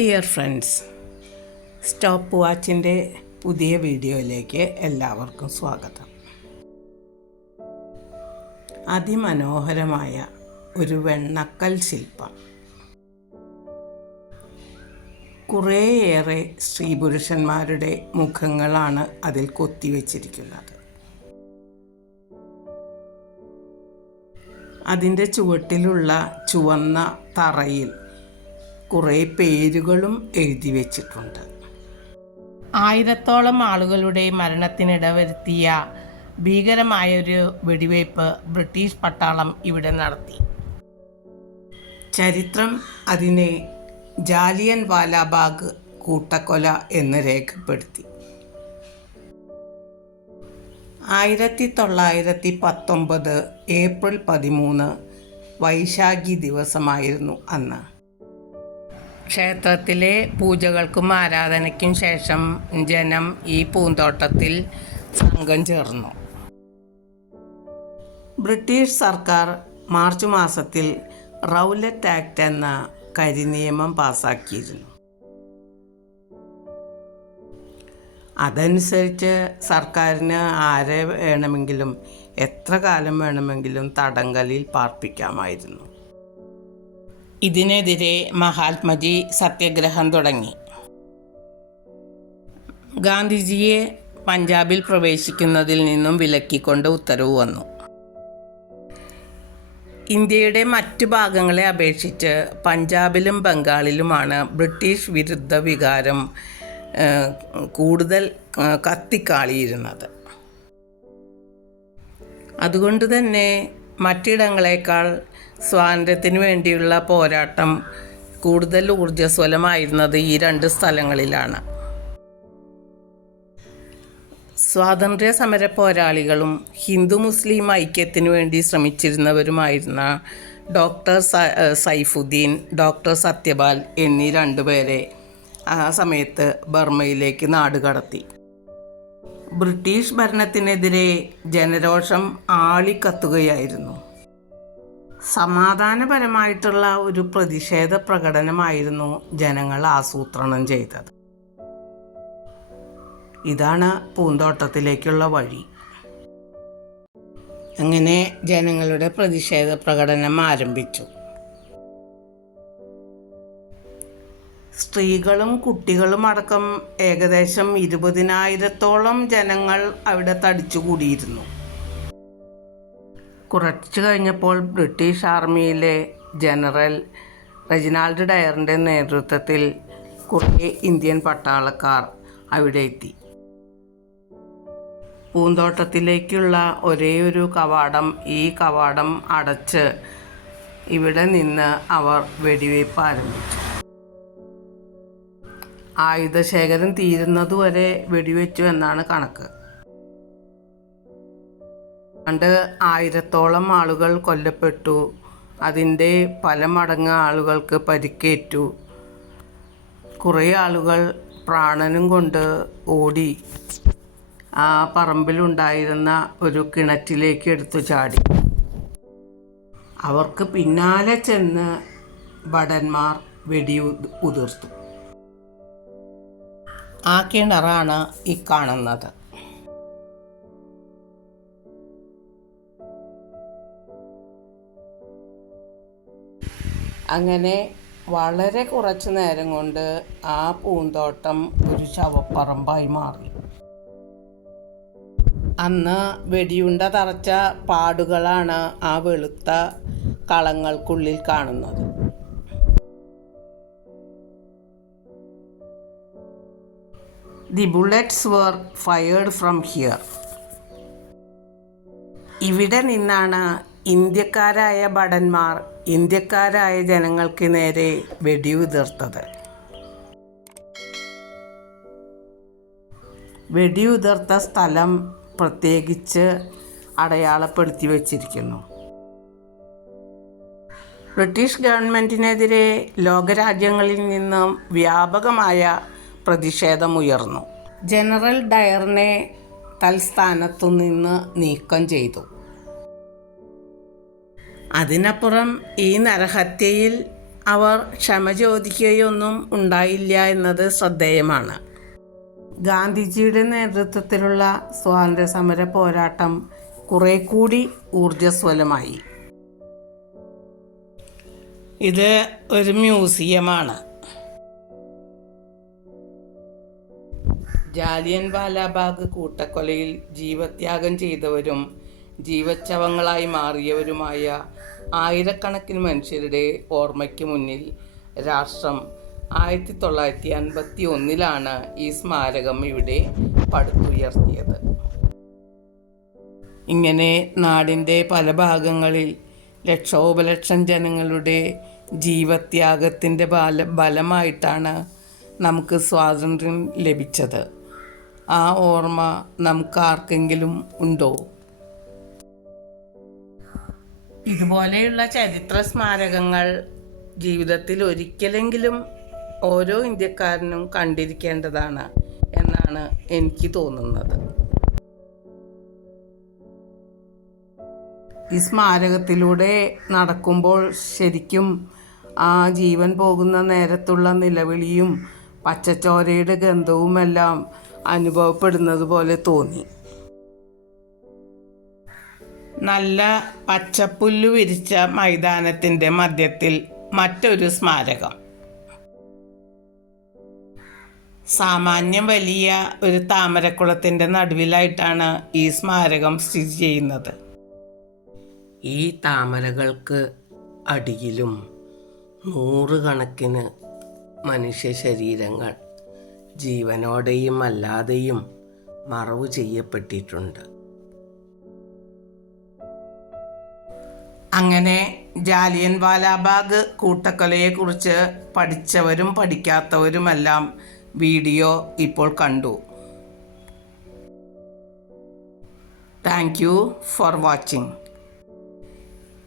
Dear friends stop വാച്ചിന്റെ പുതിയ വീഡിയോയിലേക്ക് എല്ലാവർക്കും സ്വാഗതം. അതിമനോഹരമായ ഒരു വെണ്ണക്കൽ ശില്പം. കുറേയേറെ സ്ത്രീ പുരുഷന്മാരുടെ മുഖങ്ങളാണ് അതിൽ കൊത്തിവെച്ചിരിക്കുന്നത്. അതിന്റെ ചുവട്ടിലുള്ള ചുവന്ന തറയിൽ കുറേ പേരുകളും എഴുതി വെച്ചിട്ടുണ്ട്. ആയിരത്തോളം ആളുകളുടെ മരണത്തിനിടവരുത്തിയ ഭീകരമായൊരു വെടിവയ്പ് ബ്രിട്ടീഷ് പട്ടാളം ഇവിടെ നടത്തി. ചരിത്രം അതിനെ ജാലിയൻ വാലാബാഗ് കൂട്ടക്കൊല എന്ന് രേഖപ്പെടുത്തി. ആയിരത്തി തൊള്ളായിരത്തി പത്തൊമ്പത് ഏപ്രിൽ പതിമൂന്ന് വൈശാഖി ദിവസമായിരുന്നു അന്ന്. ക്ഷേത്രത്തിലെ പൂജകൾക്കും ആരാധനയ്ക്കും ശേഷം ജനം ഈ പൂന്തോട്ടത്തിൽ സംഘം ചേർന്നു. ബ്രിട്ടീഷ് സർക്കാർ മാർച്ച് മാസത്തിൽ റൗലറ്റ് ആക്ട് എന്ന കരിനിയമം പാസാക്കിയിരുന്നു. അതനുസരിച്ച് സർക്കാരിന് ആരെ വേണമെങ്കിലും എത്ര കാലം വേണമെങ്കിലും തടങ്കലിൽ പാർപ്പിക്കാമായിരുന്നു. ഇതിനെതിരെ മഹാത്മജി സത്യഗ്രഹം തുടങ്ങി. ഗാന്ധിജിയെ പഞ്ചാബിൽ പ്രവേശിക്കുന്നതിൽ നിന്നും വിലക്കിക്കൊണ്ട് ഉത്തരവ് വന്നു. ഇന്ത്യയുടെ മറ്റു ഭാഗങ്ങളെ അപേക്ഷിച്ച് പഞ്ചാബിലും ബംഗാളിലുമാണ് ബ്രിട്ടീഷ് വിരുദ്ധ വികാരം കൂടുതൽ കത്തിക്കാളിയിരുന്നത്. അതുകൊണ്ട് തന്നെ മറ്റിടങ്ങളെക്കാൾ സ്വാതന്ത്ര്യത്തിന് വേണ്ടിയുള്ള പോരാട്ടം കൂടുതൽ ഊർജസ്വലമായിരുന്നത് ഈ രണ്ട് സ്ഥലങ്ങളിലാണ്. സ്വാതന്ത്ര്യ സമര പോരാളികളും ഹിന്ദു മുസ്ലിം ഐക്യത്തിനു വേണ്ടി ശ്രമിച്ചിരുന്നവരുമായിരുന്ന ഡോക്ടർ സൈഫുദ്ദീൻ ഡോക്ടർ സത്യപാൽ എന്നീ രണ്ടുപേരെ ആ സമയത്ത് ബർമ്മയിലേക്ക് നാടുകടത്തി. ബ്രിട്ടീഷ് ഭരണത്തിനെതിരെ ജനരോഷം ആളിക്കത്തുകയായിരുന്നു. സമാധാനപരമായിട്ടുള്ള ഒരു പ്രതിഷേധ പ്രകടനമായിരുന്നു ജനങ്ങൾ ആസൂത്രണം ചെയ്തത്. ഇതാണ് പൂന്തോട്ടത്തിലേക്കുള്ള വഴി. അങ്ങനെ ജനങ്ങളുടെ പ്രതിഷേധ പ്രകടനം ആരംഭിച്ചു. സ്ത്രീകളും കുട്ടികളും അടക്കം ഏകദേശം ഇരുപതിനായിരത്തോളം ജനങ്ങൾ അവിടെ തടിച്ചുകൂടിയിരുന്നു. കുറച്ചു കഴിഞ്ഞപ്പോൾ ബ്രിട്ടീഷ് ആർമിയിലെ ജനറൽ റെജിനാൾഡ് ഡയറിന്റെ നേതൃത്വത്തിൽ കുറേ ഇന്ത്യൻ പട്ടാളക്കാർ അവിടെ എത്തി. പൂന്തോട്ടത്തിലേക്കുള്ള ഒരേ ഒരു കവാടം ഈ കവാടം അടച്ച് ഇവിടെ നിന്ന് അവർ വെടിവയ്പ് ആരംഭിച്ചു. ആയുധശേഖരം തീരുന്നതുവരെ വെടിവെച്ചു എന്നാണ് കണക്ക്. പണ്ട് ആയിരത്തോളം ആളുകൾ കൊല്ലപ്പെട്ടു. അതിന്റെ പല മടങ്ങ് ആളുകൾക്ക് പരിക്കേറ്റു. കുറേ ആളുകൾ പ്രാണനും കൊണ്ട് ഓടി ആ പറമ്പിലുണ്ടായിരുന്ന ഒരു കിണറ്റിലേക്ക് എടുത്തു ചാടി. അവർക്ക് പിന്നാലെ ചെന്ന് ഭടന്മാർ വെടി ഉത്- ഉതിർത്തു. ആ കിണറാണ് ഈ കാണുന്നത്. അങ്ങനെ വളരെ കുറച്ച് നേരം കൊണ്ട് ആ പൂന്തോട്ടം ഒരു ശവപ്പറമ്പായി മാറി. അന്ന് വെടിയുണ്ട തറച്ച പാടുകളാണ് ആ വെളുത്ത കളങ്ങൾക്കുള്ളിൽ കാണുന്നത്. The bullets were fired from here ഇവിടെ നിന്നാണ് ഇന്ത്യക്കാരായ ഭടന്മാർ ഇന്ത്യക്കാരായ ജനങ്ങൾക്ക് നേരെ വെടിയുതിർത്തത്. വെടിയുതിർത്ത സ്ഥലം പ്രത്യേകിച്ച് അടയാളപ്പെടുത്തി വച്ചിരിക്കുന്നു. ബ്രിട്ടീഷ് ഗവൺമെന്റിനെതിരെ ലോകരാജ്യങ്ങളിൽ നിന്നും വ്യാപകമായ പ്രതിഷേധമുയർന്നു. ജനറൽ ഡയറിനെ തൽസ്ഥാനത്തു നിന്ന് നീക്കം ചെയ്തു. അതിനപ്പുറം ഈ നരഹത്യയിൽ അവർ ക്ഷമ ചോദിക്കുകയൊന്നും ഉണ്ടായില്ല എന്നത് ശ്രദ്ധേയമാണ്. ഗാന്ധിജിയുടെ നേതൃത്വത്തിലുള്ള സ്വാതന്ത്ര്യ സമര പോരാട്ടം കുറെ കൂടി ഊർജസ്വലമായി. ഇത് ഒരു മ്യൂസിയമാണ്. ജാലിയൻ വാലാബാഗ് കൂട്ടക്കൊലയിൽ ജീവത്യാഗം ചെയ്തവരും ജീവച്ചവങ്ങളായി മാറിയവരുമായ ആയിരക്കണക്കിന് മനുഷ്യരുടെ ഓർമ്മയ്ക്ക് മുന്നിൽ രാഷ്ട്രം ആയിരത്തി തൊള്ളായിരത്തി അൻപത്തി ഒന്നിലാണ് ഈ സ്മാരകം ഇവിടെ പടുത്തുയർത്തിയത്. ഇങ്ങനെ നാടിന്റെ പല ഭാഗങ്ങളിൽ ലക്ഷോപലക്ഷം ജനങ്ങളുടെ ജീവത്യാഗത്തിന്റെ ബല ബലമായിട്ടാണ് നമുക്ക് സ്വാതന്ത്ര്യം ലഭിച്ചത്. ആ ഓർമ്മ നമുക്ക് ആർക്കെങ്കിലും ഉണ്ടോ? ഇതുപോലെയുള്ള ചരിത്ര സ്മാരകങ്ങൾ ജീവിതത്തിൽ ഒരിക്കലെങ്കിലും ഓരോ ഇന്ത്യക്കാരനും കണ്ടിരിക്കേണ്ടതാണ് എന്നാണ് എനിക്ക് തോന്നുന്നത്. ഈ സ്മാരകത്തിലൂടെ നടക്കുമ്പോൾ ശരിക്കും ആ ജീവൻ പോകുന്ന നേരത്തുള്ള നിലവിളിയും പച്ചച്ചോരയുടെ ഗന്ധവുമെല്ലാം അനുഭവപ്പെടുന്നത് പോലെ തോന്നി. നല്ല പച്ചപ്പുല്ല് വിരിച്ച മൈതാനത്തിന്റെ മധ്യത്തിൽ മറ്റൊരു സ്മാരകം. സാമാന്യം വലിയ ഒരു താമരക്കുളത്തിന്റെ നടുവിലായിട്ടാണ് ഈ സ്മാരകം സ്ഥിതി ചെയ്യുന്നത്. ഈ താമരകൾക്ക് അടിയിലും നൂറുകണക്കിന് മനുഷ്യ ശരീരങ്ങൾ ജീവനോടെയും അല്ലാതെയും മറവു ചെയ്യപ്പെട്ടിട്ടുണ്ട്. അങ്ങനെ ജാലിയൻ വാലാബാഗ് കൂട്ടക്കൊലയെക്കുറിച്ച് പഠിച്ചവരും പഠിക്കാത്തവരുമെല്ലാം വീഡിയോ ഇപ്പോൾ കണ്ടു. താങ്ക് യു ഫോർ വാച്ചിങ്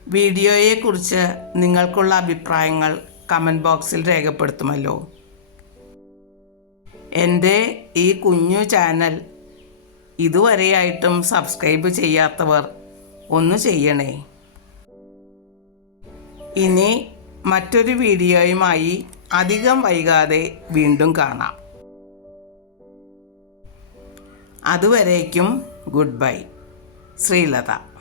വീഡിയോയെക്കുറിച്ച് നിങ്ങൾക്കുള്ള അഭിപ്രായങ്ങൾ കമന്റ് ബോക്സിൽ രേഖപ്പെടുത്തുമല്ലോ. എന്റെ ഈ കുഞ്ഞു ചാനൽ ഇതുവരെയായിട്ടും സബ്സ്ക്രൈബ് ചെയ്യാത്തവർ ഒന്ന് ചെയ്യണേ. ഇനി മറ്റൊരു വീഡിയോയുമായി അധികം വൈകാതെ വീണ്ടും കാണാം. അതുവരേക്കും ഗുഡ് ബൈ. ശ്രീലത.